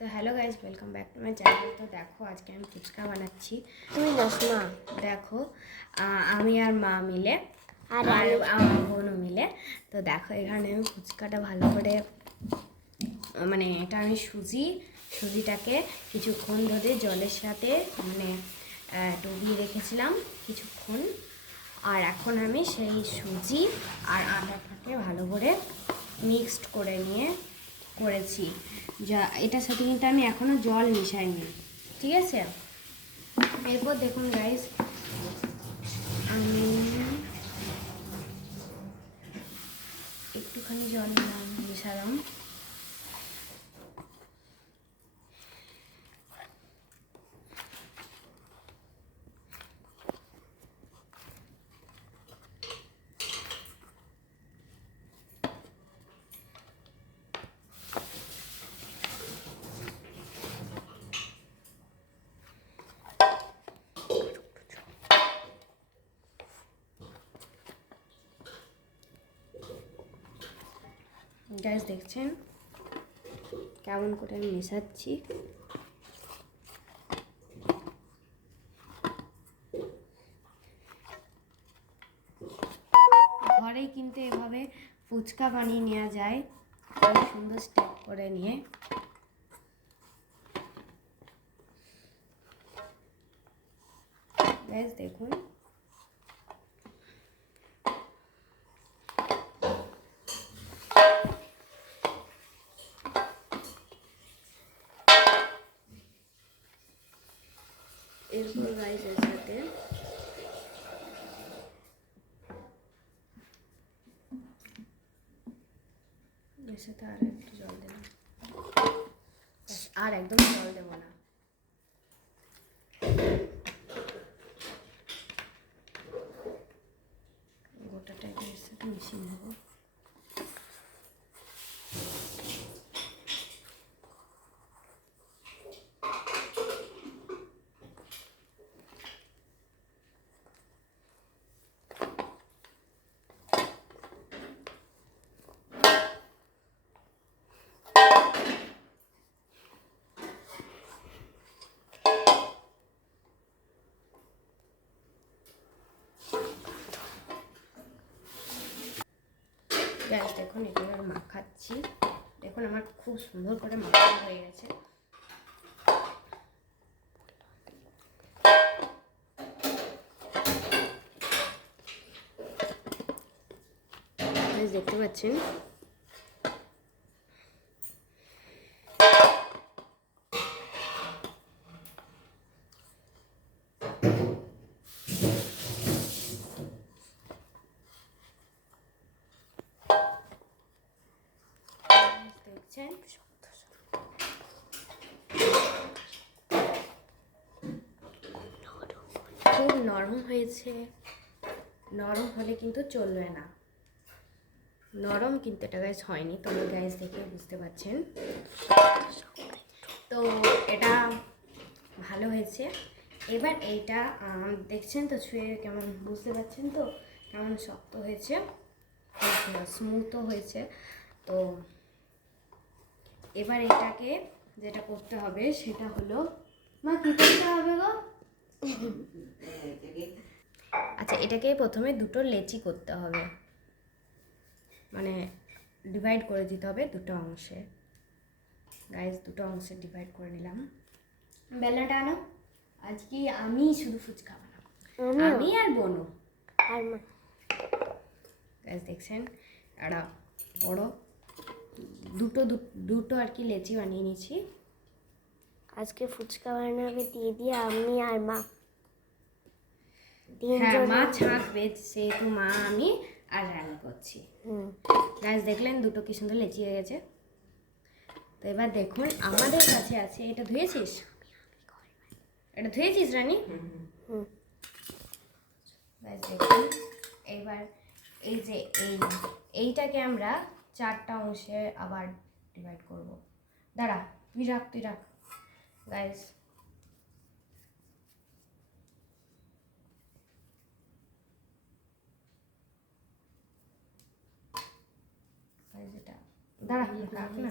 তো hello guys, welcome back to my channel. তো দেখো, আজকে আমি ফুচকা বানাচ্ছি। তুমি দোষ না দেখো, আমি আর মা মিলে আর আমার বোনও মিলে। তো দেখো, এখানে আমি ফুচকাটা ভালো করে মানে এটা আমি সুজিটাকে কিছুক্ষণ ধরে জলের সাথে ডুবিয়ে রেখেছিলাম কিছুক্ষণ। আর এখন আমি সেই সুজি আর আটাটাকে ভালো করে মিক্সড করে করেছি। যা এটার সাথে কিন্তু আমি এখনও জল মিশাইনি, ঠিক আছে। এরপর দেখুন গাইস, আমি একটুখানি জল মিশালাম। গাইস দেখছেন কেমন করে আমি মেশাচ্ছি। ঘরেই কিন্তু এভাবে ফুচকা বানিয়ে নেওয়া যায়, খুব সুন্দর স্টেপ করে নিয়ে। গাইস দেখুন, এরপর গাইস এর সাথে আর একটু জল দিলাম, আর একদম জল দেবো না। গোটাটাকে এর সাথে মিশিয়ে নেবো। গ্যাস দেখুন, এটা এবার মাখাচ্ছি। দেখুন আমার খুব সুন্দর করে মাখানো হয়ে গেছে। দেখতে পাচ্ছেন দেখছেন খুব নরম হয়েছে। নরম হলে কিন্তু চলবে না, নরম কিন্তু এটা গ্যাস হয়নি, তবে গ্যাস দেখে বুঝতে পারছেন। তো এটা ভালো হয়েছে। এবার এইটা দেখছেন তো, ছুঁয়ে কেমন বুঝতে পারছেন তো কেমন শক্ত হয়েছে, স্মুথও হয়েছে। তো এবার এটাকে যেটা করতে হবে সেটা হলো, মা কী করতে হবে গো? আচ্ছা, এটাকে প্রথমে দুটো লেচি করতে হবে, মানে ডিভাইড করে দিতে হবে দুটো অংশে। গাইস, দুটো অংশে ডিভাইড করে নিলাম। বেলাটা আনো, আজকে আমি শুধু ফুচকা বানাবো, আমি আর বোনু আর মা। গাইস দেখছেন, একটা বড় দুটো আর কি লেচি বানিয়ে নিয়েছি। আজকে ফুচকা বানাবে দিদি, আমি আর মা। হ্যাঁ, মা ছাঁকবে, সেহেতু মা, আমি আর রান্না করছি। গাইস দেখলেন দুটো কি সুন্দর লেচি হয়ে গেছে। তো এবার দেখুন আমাদের কাছে আছে, এটা ধুয়েছিস? এটা ধুয়েছিস রানী? গাইস দেখুন, এবার এই যে এইটাকে আমরা চারটা অংশে আবার ডিভাইড করব। দাঁড়া, তুই রাখ গাইস। এটা দাঁড়া, রাখ না।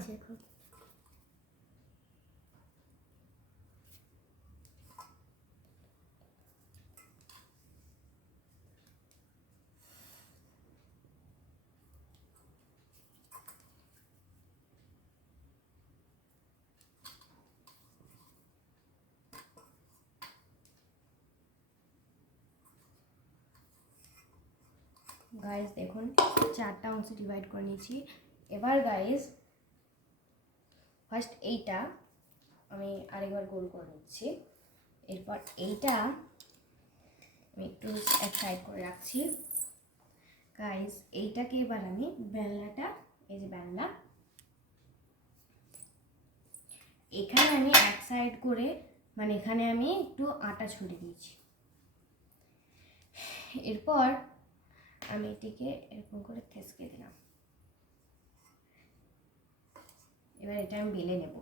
গাইস দেখুন 4টা অংশে ডিভাইড করে নিয়েছি। এবার গাইস ফার্স্ট এইটা আমি আরেকবার গোল করে নিচ্ছি। এরপর এইটা আমি একটু এক সাইড করে রাখছি। গাইস এইটাকে এবার আমি বেলনাটা, এই যে বেলনা, এখানে আমি এক সাইড করে মানে এখানে আমি একটু আটা ছড়িয়ে দিয়েছি। এরপর আমি এটিকে এরকম করে থেসকে দিলাম। এবার এটা আমি বেলে নেব।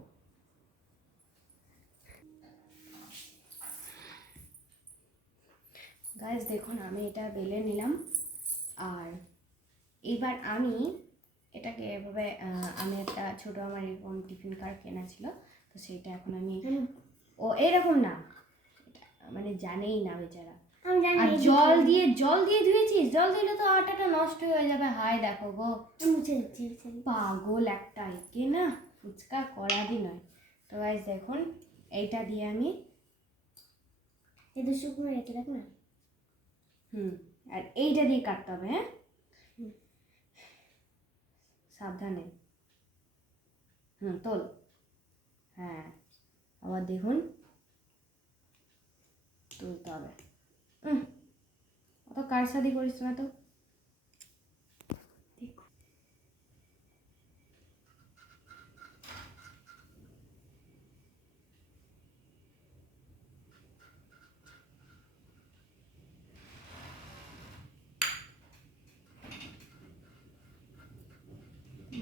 গাইস দেখুন আমি এটা বেলে নিলাম। আর এবার আমি এটাকে এভাবে আমি একটা ছোটো আমার এরকম টিফিন কার্ড কেনা ছিল, তো সেইটা এখন আমি ও এরকম না, মানে জানেই না বেচারা। আমি জানি। আর জল দিয়ে ধুয়েছিস? জল দিলে তো আটাটা নষ্ট হয়ে যাবে। হায় দেখো গো, মুছে দিচ্ছি। পাগল একটা, একে না ফুচকা করারই নয়। তো গাইস দেখুন এইটা দিয়ে আমি এদের শুকনো রেখে দেখ না। আর এইটা দিয়ে কাটতে হবে। হ্যাঁ সাবধানে। তোল। হ্যাঁ আবার দেখুন তুলতে হবে। অত কারসাদি করিস না তো।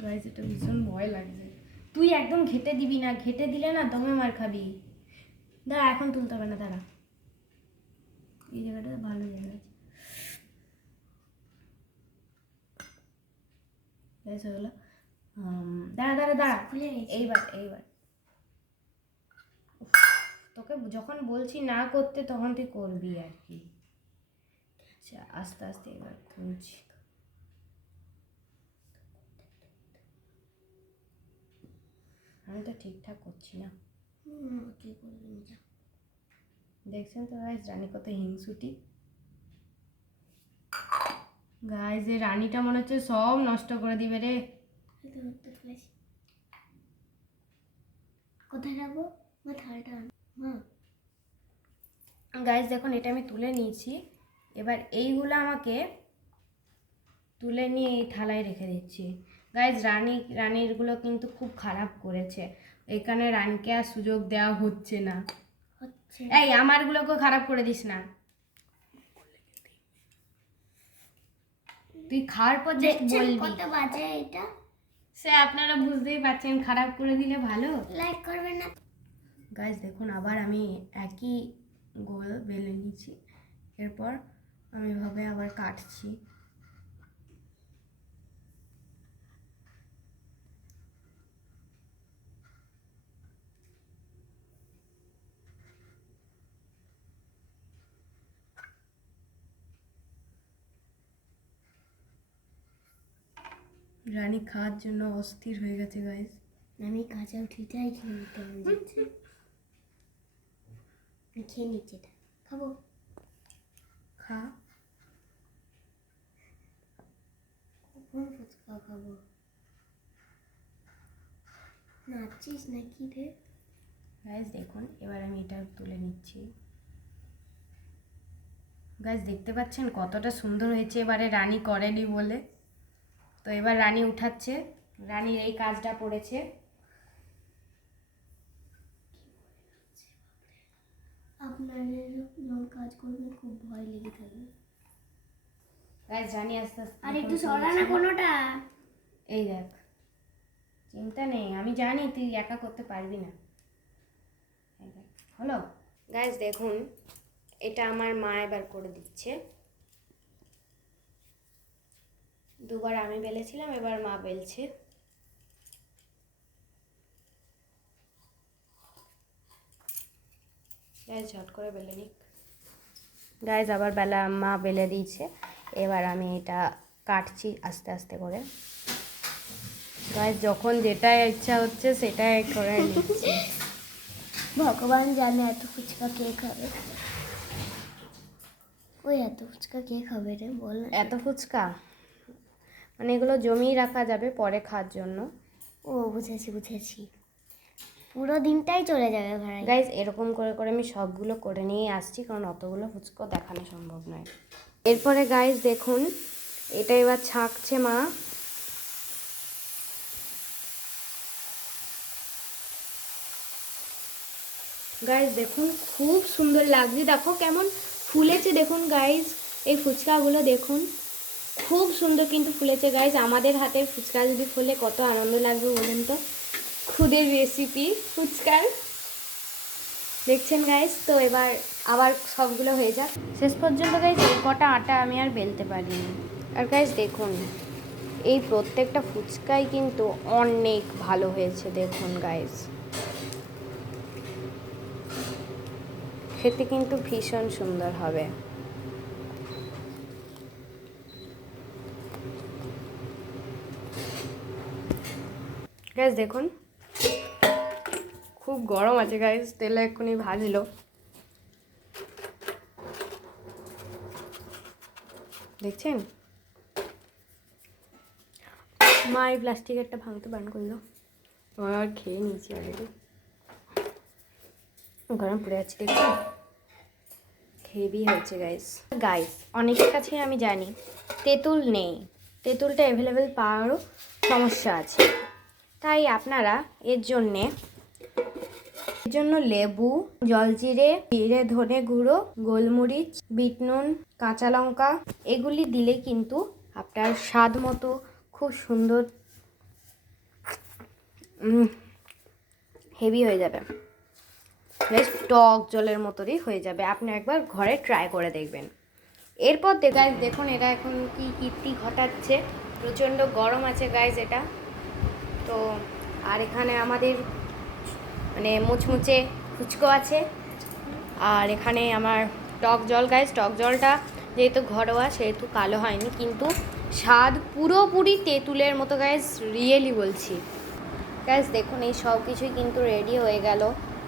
গাইস এটা ভীষণ ভয় লাগছে। তুই একদম ঘেটে দিবি না, ঘেটে দিলে না দমে মার খাবি। দাঁড়া এখন তুলতে হবে না, দাঁড়া। এই জায়গাটা ভালো জায়গা আছে। গাইস হলো দাঁড়া খুলে গেছে। এইবার তোকে যখন বলছি না করতে তখন তুই করবি আর কি। আচ্ছা আস্তে আস্তে এবার খুলছি। আমি তো ঠিকঠাক করছি না। কি করবি যা। দেখছেন তো গাইস রানী কত হিংসুটি। গাইস এই রানীটা মনে হচ্ছে সব নষ্ট করে দিবে রে। কোথায় রাখবো? থালটা গাইস দেখুন এটা আমি তুলে নিয়েছি। এবার এইগুলো আমাকে তুলে নিয়ে এই থালায় রেখে দিচ্ছি। গাইস রানীরগুলো কিন্তু খুব খারাপ করেছে। এখানে রানীকে আর সুযোগ দেওয়া হচ্ছে না। এই আমারগুলোকে খারাপ করে দিস না। তুই খাওয়ার পর যে বলবি। কত বাজে এটা? সে আপনারা বুঝতেই পারছেন, খারাপ করে দিলে ভালো। লাইক করবেন না। গাইস দেখুন আবার আমি একই গোল বেলে নিয়েছি। এরপর আমি এভাবে আবার কাটছি। রানী খাওয়ার জন্য অস্থির হয়ে গেছে গাইস। আমি কাঁচা উঠিটাই খেয়ে নিতে যাচ্ছে। খেয়ে নিচ্ছি, এটা খাবো। খা। কখন ফুচকা খাবো? নাচছিস নাকি রে? গাইস দেখুন এবার আমি এটা তুলে নিচ্ছি। গাইস দেখতে পাচ্ছেন কতটা সুন্দর হয়েছে এবারে রানী করেনি বলে। তো এবার রানী উঠাচ্ছে। রানীর এই কাজটা পড়েছে। আপনাদের যখন কাজ করবেন খুব ভয় লেগে থাকবে। গাইস রানী আস্তে আস্তে। আর একটু সরা না কোনোটা। এই দেখ, চিন্তা নেই, আমি জানি তুই একা করতে পারবি না। হলো গাইস দেখুন এটা আমার মা এবার করে দিচ্ছে। দুবার আমি বেলেছিলাম, এবার মা বেলছে। গাইস ঝট করে বেলে নিক। গাইস আবার বেলা মা বেলে দিয়েছে। এবার আমি এটা কাটছি আস্তে আস্তে করে। গাইস যখন যেটা ইচ্ছা হচ্ছে সেটাই করে নিচ্ছি। ভগবান জানে এত ফুচকা কে খাবে। ওই এত ফুচকা কে খাবে রে বল না। এত ফুচকা মানে এগুলো জমিয়ে রাখা যাবে পরে খাওয়ার জন্য। ও বুঝেছি বুঝেছি, পুরো দিনটাই চলে যাবে ভাই। গাইজ এরকম করে করে আমি সবগুলো করে নিয়ে আসছি, কারণ অতগুলো ফুচকা দেখানো সম্ভব নয়। এরপরে গাইজ দেখুন, এটা এবার ছাঁকছে মা। গাইজ দেখুন খুব সুন্দর লাগছে, দেখো কেমন ফুলেছে দেখুন গাইজ, এই ফুচকাগুলো দেখুন খুব সুন্দর কিন্তু ফুলেছে গাইজ। আমাদের হাতের ফুচকা যদি ফুলে কত আনন্দ লাগবে বলুন তো। খুদের রেসিপি ফুচকার, দেখছেন গাইজ। তো এবার আবার সবগুলো হয়ে যাক। শেষ পর্যন্ত গাইজ এই কটা আটা আমি আর বেলতে পারিনি। আর গাইজ দেখুন এই প্রত্যেকটা ফুচকাই কিন্তু অনেক ভালো হয়েছে দেখুন গাইজ, খেতে কিন্তু ভীষণ সুন্দর হবে। গাইজ দেখুন খুব গরম আছে গাইজ, তেলে এক্ষুনি ভাজলো। দেখছেন মা এই প্লাস্টিকেরটা ভাঙতে বারণ করলো, আর খেয়ে নিয়েছি অলরেডি, গরম পড়ে যাচ্ছে দেখছেন, হেভি হয়েছে গাইস। গাইস অনেকের কাছে আমি জানি তেঁতুল নেই, তেঁতুলটা অ্যাভেলেবেল পাওয়ারও সমস্যা আছে, তাই আপনারা এর জন্য লেবু, জলজিরে, জিরে ধনে গুঁড়ো, গোলমরিচ, বিট নুন, কাঁচা লঙ্কা এগুলি দিলে কিন্তু আপনার স্বাদ মতো খুব সুন্দর হেভি হয়ে যাবে, বেশ টক জলের মতোই হয়ে যাবে। আপনি একবার ঘরে ট্রাই করে দেখবেন। এরপর গাইজ দেখুন এটা এখন কি কীর্তি ঘটাচ্ছে, প্রচণ্ড গরম আছে গাইজ এটা। তো আর এখানে আমাদের মানে মুচমুচে ফুচকো আছে, আর এখানে আমার টক জল গাইজ, টক জলটা যেহেতু ঘরোয়া সেহেতু কালো হয়নি, কিন্তু স্বাদ পুরোপুরি তেঁতুলের মতো গাইজ, রিয়েলি বলছি। গাইজ দেখুন এই সব কিছুই কিন্তু রেডি হয়ে গেল,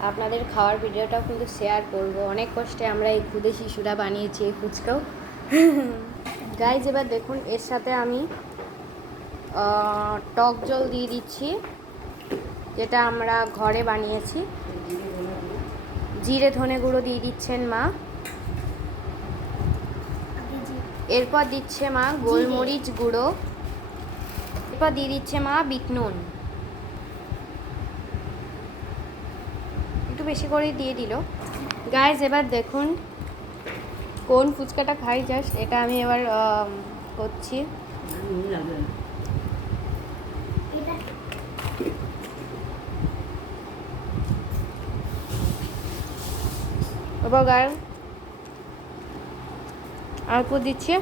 আপনাদের খাওয়ার ভিডিওটাও কিন্তু শেয়ার করব। অনেক কষ্টে আমরা এই ক্ষুদে শিশুরা বানিয়েছি এই ফুচকাও। গাইজ এবার দেখুন এর সাথে আমি টক জল দিয়ে দিচ্ছি, যেটা আমরা ঘরে বানিয়েছি। জিরে ধনে গুঁড়ো দিয়ে দিচ্ছেন মা, এরপর দিচ্ছে মা গোলমরিচ গুঁড়ো, এরপর দিয়ে দিচ্ছে মা বিট নুন, একটু বেশি করে দিয়ে দিল। গাইজ এবার দেখুন কোন ফুচকাটা খাই, জাস্ট এটা আমি এবার করছি। এবার গায়ে আর দিচ্ছি